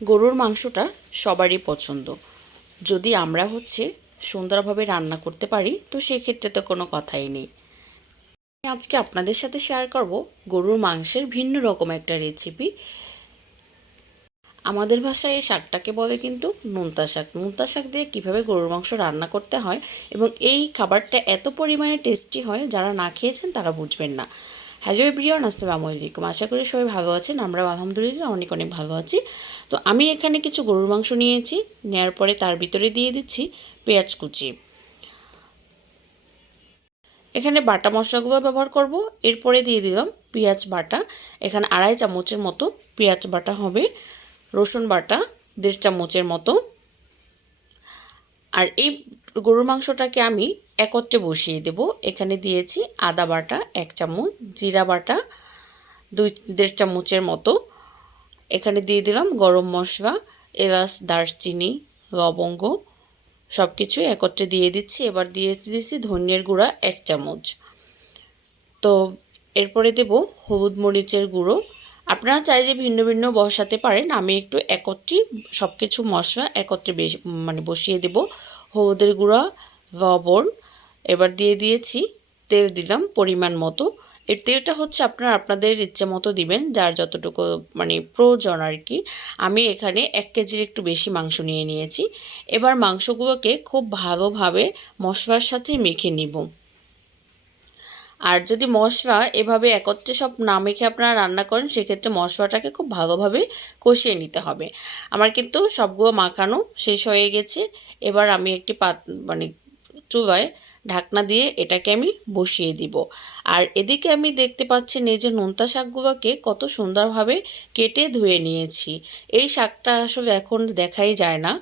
গরুর মাংসটা সবারই পছন্দ। যদি আমরা হচ্ছে সুন্দরভাবে রান্না করতে পারি, তো সেক্ষেত্রে তো কোনো কথাই নেই। আমি আজকে আপনাদের সাথে শেয়ার করব গরুর মাংসের ভিন্ন রকম একটা রেসিপি আমাদের ভাষায় এই শাকটাকে বলে কিন্তু নোনতা শাক। নোনতা শাক দিয়ে কীভাবে গরুর মাংস রান্না করতে হয় এবং এই খাবারটা এত পরিমাণে টেস্টি হয়, যারা না খেয়েছেন তারা বুঝবেন না। হ্যালো এভরিওয়ান, আসসালামু আলাইকুম। আশা করি সবাই ভালো আছেন আমরা আলহামদুলিল্লাহ অনেক অনেক ভালো আছি। তো আমি এখানে কিছু গরুর মাংস নিয়েছি নেওয়ার পরে তার ভিতরে দিয়ে দিচ্ছি পেঁয়াজ কুচি। এখানে বাটা মশলাগুলো ব্যবহার করব, এরপরে দিয়ে দিলাম পেঁয়াজ বাটা। এখানে আড়াই চামচের মতো পেঁয়াজ বাটা হবে, রসুন বাটা দেড় চামচের মতো। আর এই গরুর মাংসটাকে আমি একত্রে বসিয়ে দেব। এখানে দিয়েছি আদা বাটা এক চামচ, জিরা বাটা দুই, দেড় চামচের মতো। এখানে দিয়ে দিলাম গরম মশলা, এলাচ, দারচিনি, লবঙ্গ সব কিছু একত্রে দিয়ে দিচ্ছি। এবার দিয়ে দিচ্ছি ধনিয়ার গুঁড়া এক চামচ। তো এরপরে দেব হলুদ মরিচের গুঁড়ো। আপনারা চাই যে ভিন্ন ভিন্ন বসাতে পারেন। আমি একটু একত্রে সব কিছু মশলা একত্রে বেশ মানে বসিয়ে দেব। হলুদের গুঁড়া, লবণ এবার দিয়ে দিয়েছি, তেল দিলাম পরিমাণ মতো। এর তেলটা হচ্ছে আপনারা আপনাদের ইচ্ছে মতো দিবেন, যার যতটুকু মানে প্রয়োজন আর কি। আমি এখানে এক কেজির একটু বেশি মাংস নিয়ে নিয়েছি। এবার মাংসগুলোকে খুব ভালোভাবে মশলার সাথে মেখে নিব। আর যদি মশলা এভাবে একত্রে সব না মেখে আপনারা রান্না করেন, সেক্ষেত্রে মশলাটাকে খুব ভালোভাবে কষিয়ে নিতে হবে। আমার কিন্তু সবগুলো মাখানো শেষ হয়ে গেছে। এবার আমি একটি পাত মানে চুলায় ঢাকনা দিয়ে এটাকে আমি বসিয়ে দিব। আর এদিকে আমি দেখতে পাচ্ছি যে নোনতা শাকগুলোকে কত সুন্দরভাবে কেটে ধুয়ে নিয়েছি। এই শাকটা আসলে এখন দেখাই যায় না।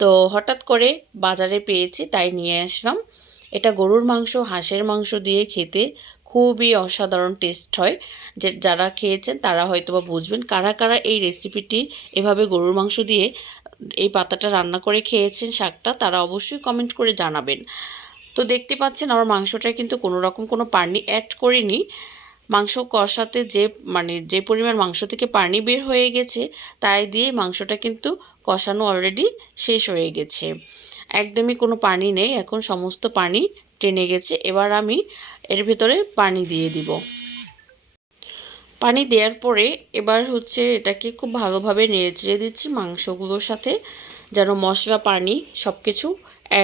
তো হঠাৎ করে বাজারে পেয়েছি, তাই নিয়ে আসলাম। এটা গরুর মাংস, হাঁসের মাংস দিয়ে খেতে খুবই অসাধারণ টেস্ট হয়। যে যারা খেয়েছেন তারা হয়তো বা বুঝবেন কারা কারা এই রেসিপিটি এভাবে গরুর মাংস দিয়ে এই পাতাটা রান্না করে খেয়েছেন শাকটা, তারা অবশ্যই কমেন্ট করে জানাবেন। তো দেখতে পাচ্ছেন আমার মাংসটায় কিন্তু কোনো রকম কোনো পানি অ্যাড করিনি। মাংস কষাতে যে মানে যে পরিমাণ মাংস থেকে পানি বের হয়ে গেছে, তাই দিয়ে মাংসটা কিন্তু কষানো অলরেডি শেষ হয়ে গেছে। একদমই কোনো পানি নেই, এখন সমস্ত পানি টেনে গেছে। এবার আমি এর ভিতরে পানি দিয়ে দিব। পানি দেওয়ার পরে এবার হচ্ছে এটাকে খুব ভালোভাবে নেড়ে চেড়ে দিচ্ছি মাংসগুলোর সাথে, যেন মশলা, পানি সব কিছু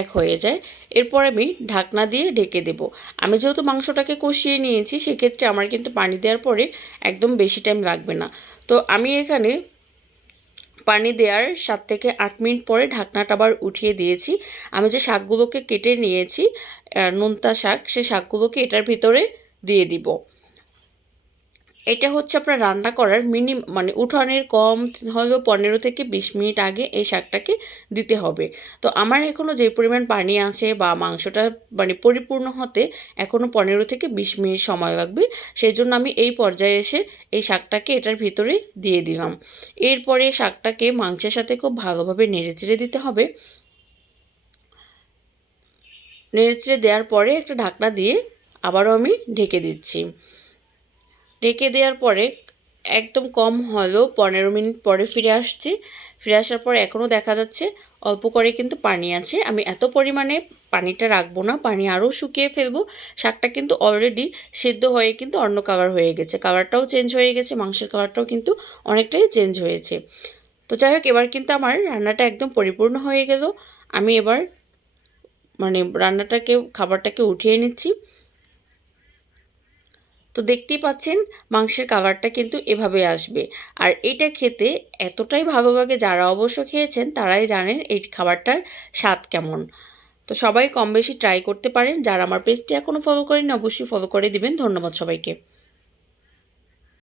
এক হয়ে যায়। এরপর আমি ঢাকনা দিয়ে ঢেকে দেব। আমি যেহেতু মাংসটাকে কষিয়ে নিয়েছি, সেক্ষেত্রে আমার কিন্তু পানি দেওয়ার পরে একদম বেশি টাইম লাগবে না। তো আমি এখানে পানি দেওয়ার সাত থেকে আট মিনিট পরে ঢাকনাটা আবার উঠিয়ে দিয়েছি। আমি যে শাকগুলোকে কেটে নিয়েছি নোনতা শাক সেই শাকগুলোকে এটার ভিতরে দিয়ে দিব। এটা হচ্ছে আপনার রান্না করার মিনি মানে উঠানের কম হলেও পনেরো থেকে বিশ মিনিট আগে এই শাকটাকে দিতে হবে। তো আমার এখনও যে পরিমাণ পানি আছে বা মাংসটা মানে পরিপূর্ণ হতে এখনও পনেরো থেকে বিশ মিনিট সময় লাগবে সেই জন্য আমি এই পর্যায়ে এসে এই শাকটাকে এটার ভিতরে দিয়ে দিলাম। এরপরে শাকটাকে মাংসের সাথে খুব ভালোভাবে নেড়ে চেড়ে দিতে হবে। নেড়ে চেড়ে দেওয়ার পরে একটা ঢাকনা দিয়ে আবারও আমি ঢেকে দিচ্ছি। রেখে দেওয়ার পরে একদম কম হলেও পনেরো মিনিট পরে ফিরে আসছি। ফিরে আসার পর এখনও দেখা যাচ্ছে, অল্প করে কিন্তু পানি আছে। আমি এত পরিমাণে পানিটা রাখব না, পানি আরও শুকিয়ে ফেলব। শাকটা কিন্তু অলরেডি সেদ্ধ হয়ে কিন্তু অন্য কালার হয়ে গেছে। কালারটাও চেঞ্জ হয়ে গেছে, মাংসের কালারটাও কিন্তু অনেকটাই চেঞ্জ হয়েছে। তো যাই হোক, এবার কিন্তু আমার রান্নাটা একদম পরিপূর্ণ হয়ে গেল। আমি এবার মানে রান্নাটাকে, খাবারটাকে উঠিয়ে নিচ্ছি। তো দেখতেই পাচ্ছেন, মাংসের কালারটা কিন্তু এভাবে আসবে। আর এটা খেতে এতটাই ভালো লাগে, যারা অবশ্য খেয়েছেন তারাই জানেন এই খাবারটার স্বাদ কেমন। তো সবাই কম বেশি ট্রাই করতে পারেন, যারা আমার পেজটি এখনও ফলো করেন অবশ্যই ফলো করে দিবেন। ধন্যবাদ সবাইকে।